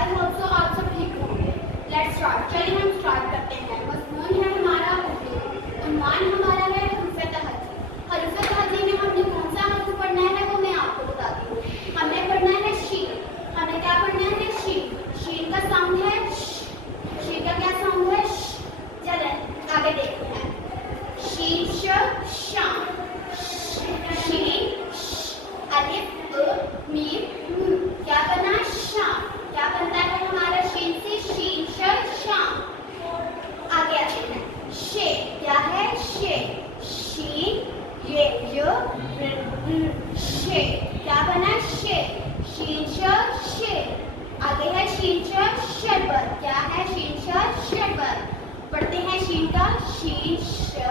I hope so आप सब ठीक होंगे। Let's start. चलिए हम स्टार्ट करते हैं। मज़मून है हमारा उर्दू, उन्वान हमारा है हुरूफ़े तहज्जी। हुरूफ़े तहज्जी में हमने कौन सा हर्फ पढ़ना है वो मैं आपको बताती हूँ। हमने पढ़ना है शीन। हमने क्या पढ़ना है? शीन। शीन का साउंड है श। शीन का क्या साउंड है? श। चलें आगे देखते हैं। शीन श शाम, शीन अलिफ मीम नून। क्या बना? शाम। क्या बनता है हमारा शीन से? शीन शाम। आगे आते हैं। शे क्या है? शे शीन ये यो शे। क्या बना? शे शीन शे। आगे है शीन शरबत। क्या है? शीन शरबत। पढ़ते हैं शीन का। शीन श